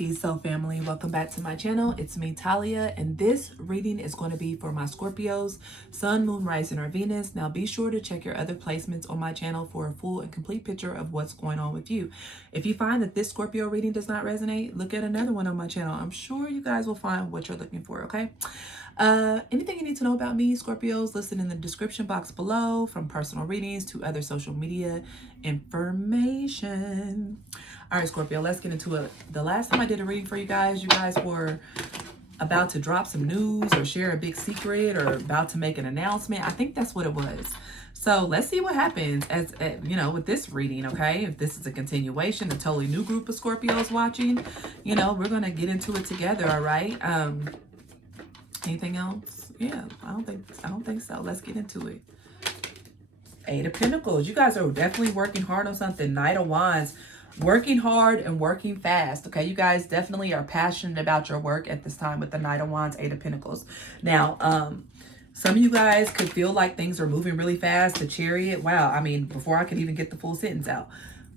Peace, so family, welcome back to my channel. It's me, Talia, and this reading is going to be for my Scorpios, Sun, Moon, Rising, or Venus. Now be sure to check your other placements on my channel for a full and complete picture of what's going on with you. If you find that this Scorpio reading does not resonate, look at another one on my channel. I'm sure you guys will find what you're looking for, okay? Anything you need to know about me, Scorpios, listed in the description box below, from personal readings to other social media information. All right, Scorpio, let's get into it. The last time I did a reading for you guys were about to drop some news or share a big secret or about to make an announcement. I think that's what it was. So let's see what happens as you know, with this reading, okay? If this is a continuation, a totally new group of Scorpios watching, you know, we're gonna get into it together, all right? Anything else? Yeah, I don't think so. Let's get into it. Eight of Pentacles. You guys are definitely working hard on something. Knight of Wands. Working hard and working fast. Okay, you guys definitely are passionate about your work at this time with the Knight of Wands, Eight of Pentacles. Now, some of you guys could feel like things are moving really fast. The Chariot. Wow, I mean, before I could even get the full sentence out.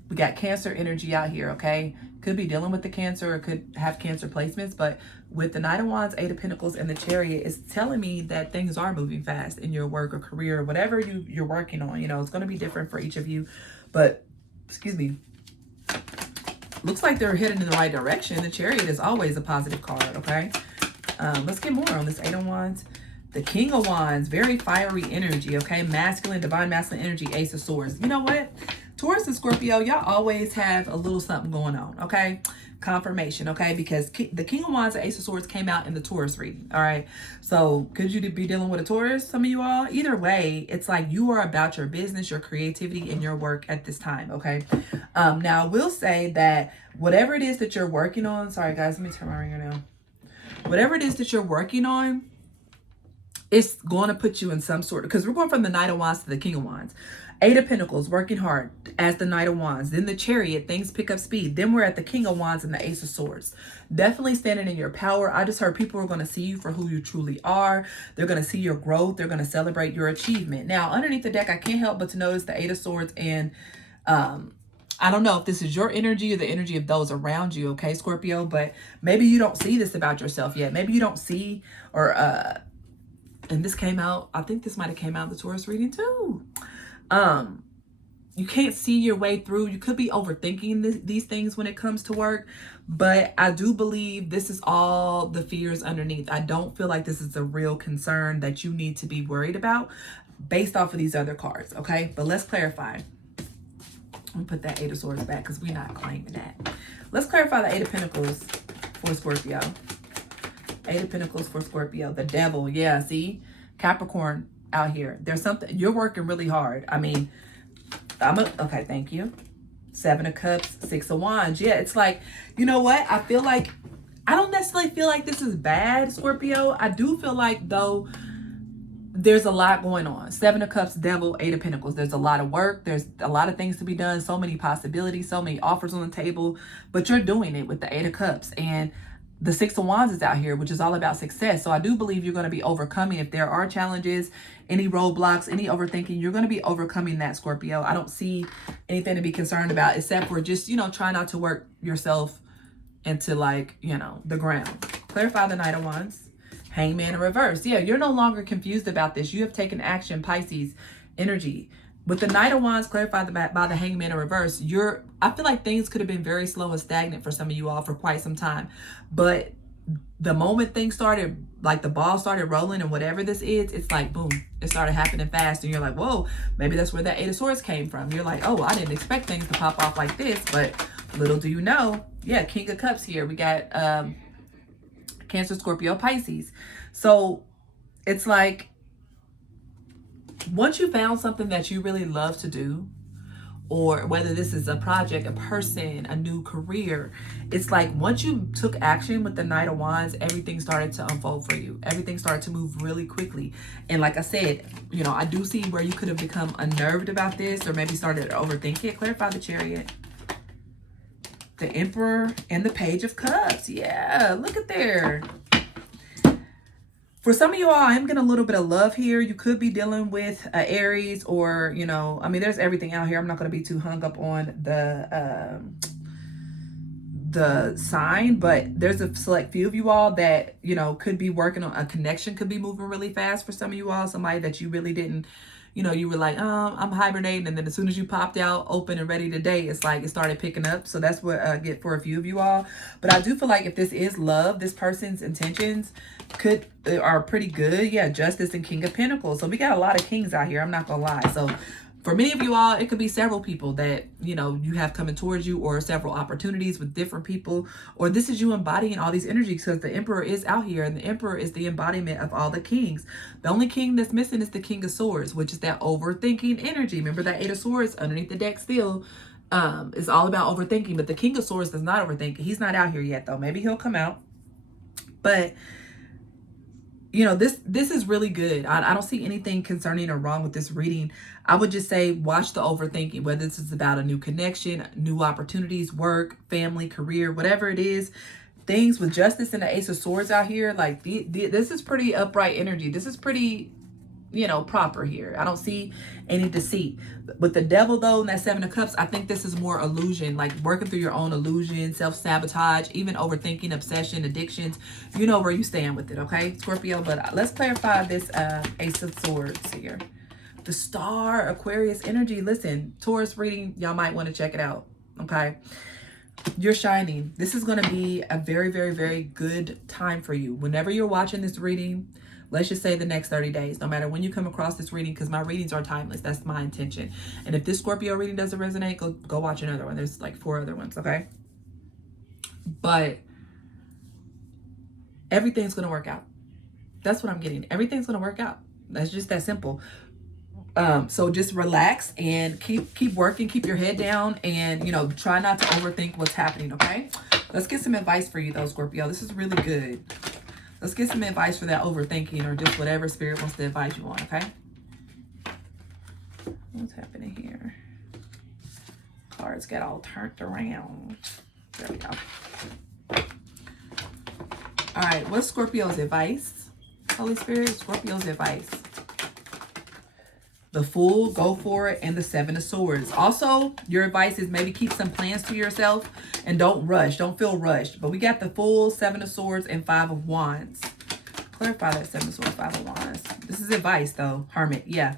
We got Cancer energy out here, okay? Could be dealing with the Cancer or could have Cancer placements, but with the Knight of Wands, Eight of Pentacles, and the Chariot, it's telling me that things are moving fast in your work or career, or whatever you're working on. You know, it's going to be different for each of you, but, excuse me, looks like they're heading in the right direction. The Chariot is always a positive card, okay? Let's get more on this Eight of Wands. The King of Wands, very fiery energy, okay? Masculine, divine masculine energy, Ace of Swords. You know what? Taurus and Scorpio, y'all always have a little something going on, okay? Confirmation, okay? Because the King of Wands and Ace of Swords came out in the Taurus reading, all right? So could you be dealing with a Taurus, some of you all? Either way, it's like you are about your business, your creativity, and your work at this time, okay? Now, I will say that whatever it is that you're working on, sorry guys, let me turn my ringer down. Whatever it is that you're working on, it's going to put you in some sort of, because we're going from the Knight of Wands to the King of Wands. Eight of Pentacles, working hard as the Knight of Wands. Then the Chariot, things pick up speed. Then we're at the King of Wands and the Ace of Swords. Definitely standing in your power. I just heard people are going to see you for who you truly are. They're going to see your growth. They're going to celebrate your achievement. Now, underneath the deck, I can't help but to notice the Eight of Swords and I don't know if this is your energy or the energy of those around you, okay, Scorpio? But maybe you don't see this about yourself yet. Maybe you don't see or and this came out, I think this might have came out in the Taurus reading too. You can't see your way through. You could be overthinking these things when it comes to work, but I do believe this is all the fears underneath. I don't feel like this is a real concern that you need to be worried about based off of these other cards, okay? But let's clarify. Let me put that Eight of Swords back because we're not claiming that. Let's clarify the Eight of Pentacles for Scorpio. Eight of Pentacles for Scorpio. The Devil. Yeah, see? Capricorn out here. There's something. You're working really hard. I mean, okay, thank you. Seven of Cups, Six of Wands. Yeah, it's like, you know what? I feel like, I don't necessarily feel like this is bad, Scorpio. I do feel like, though, there's a lot going on. Seven of Cups, Devil, Eight of Pentacles. There's a lot of work. There's a lot of things to be done. So many possibilities, so many offers on the table. But you're doing it with the Eight of Cups. And the Six of Wands is out here, which is all about success. So I do believe you're going to be overcoming. If there are challenges, any roadblocks, any overthinking, you're going to be overcoming that, Scorpio. I don't see anything to be concerned about except for just, you know, try not to work yourself into, like, you know, the ground. Clarify the Knight of Wands. Hangman in reverse. Yeah, you're no longer confused about this. You have taken action, Pisces energy. With the Knight of Wands clarified by the Hangman in reverse, I feel like things could have been very slow and stagnant for some of you all for quite some time. But the moment things started, like the ball started rolling and whatever this is, it's like, boom, it started happening fast. And you're like, whoa, maybe that's where that Eight of Swords came from. You're like, oh, I didn't expect things to pop off like this. But little do you know, yeah, King of Cups here. We got Cancer, Scorpio, Pisces. So it's like, once you found something that you really love to do, or whether this is a project, a person, a new career, it's like once you took action with the Knight of Wands, everything started to unfold for you. Everything started to move really quickly. And like I said, you know, I do see where you could have become unnerved about this or maybe started to overthink it. Clarify the Chariot. The Emperor and the Page of Cups. Yeah, look at there. For some of you all, I am getting a little bit of love here. You could be dealing with Aries or, you know, I mean, there's everything out here. I'm not going to be too hung up on the the sign, but there's a select few of you all that, you know, could be working on a connection, could be moving really fast for some of you all. Somebody that you really didn't, you know, you were like, I'm hibernating, and then as soon as you popped out open and ready to date, it's like it started picking up. So that's what I get for a few of you all. But I do feel like if this is love, this person's intentions are pretty good. Yeah, Justice and King of Pentacles. So we got a lot of kings out here, I'm not gonna lie. So for many of you all, it could be several people that, you know, you have coming towards you, or several opportunities with different people, or this is you embodying all these energies, because the Emperor is out here, and the Emperor is the embodiment of all the kings. The only king that's missing is the King of Swords, which is that overthinking energy. Remember that Eight of Swords underneath the deck still is all about overthinking, but the King of Swords does not overthink. He's not out here yet, though. Maybe he'll come out. But you know, this is really good. I don't see anything concerning or wrong with this reading. I would just say watch the overthinking, whether this is about a new connection, new opportunities, work, family, career, whatever it is. Things with Justice and the Ace of Swords out here, like this is pretty upright energy. This is pretty, you know, proper here. I don't see any deceit. With the Devil, though, and that Seven of Cups, I think this is more illusion, like working through your own illusion, self-sabotage, even overthinking, obsession, addictions. You know where you stand with it, okay, Scorpio? But let's clarify this Ace of Swords here. The Star, Aquarius energy. Listen, Taurus reading, y'all might want to check it out, okay? You're shining. This is going to be a very, very, very good time for you. Whenever you're watching this reading, let's just say the next 30 days, no matter when you come across this reading, because my readings are timeless. That's my intention. And if this Scorpio reading doesn't resonate, go watch another one. There's like 4 other ones, okay? But everything's going to work out. That's what I'm getting. Everything's going to work out. That's just that simple. So just relax and keep working, keep your head down, and, you know, try not to overthink what's happening, okay? Let's get some advice for you, though, Scorpio. This is really good. Let's get some advice for that overthinking, or just whatever Spirit wants to advise you on, okay? What's happening here? Cards got all turned around. There we go. All right, what's Scorpio's advice? Holy Spirit, Scorpio's advice. The Fool, go for it, and the Seven of Swords. Also, your advice is maybe keep some plans to yourself and don't rush. Don't feel rushed. But we got the Fool, Seven of Swords, and Five of Wands. Clarify that Seven of Swords, Five of Wands. This is advice, though. Hermit, yeah.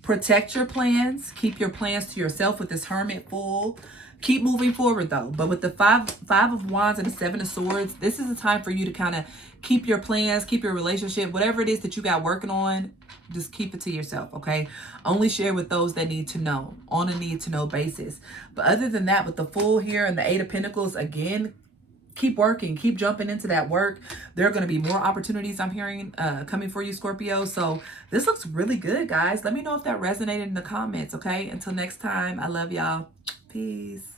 Protect your plans. Keep your plans to yourself with this Hermit, Fool. Keep moving forward, though. But with the five of Wands and the Seven of Swords, this is a time for you to kind of keep your plans, keep your relationship, whatever it is that you got working on, just keep it to yourself, okay? Only share with those that need to know, on a need-to-know basis. But other than that, with the Fool here and the Eight of Pentacles, again, keep working, keep jumping into that work. There are going to be more opportunities, I'm hearing, coming for you, Scorpio. So this looks really good, guys. Let me know if that resonated in the comments, okay? Until next time, I love y'all. Peace.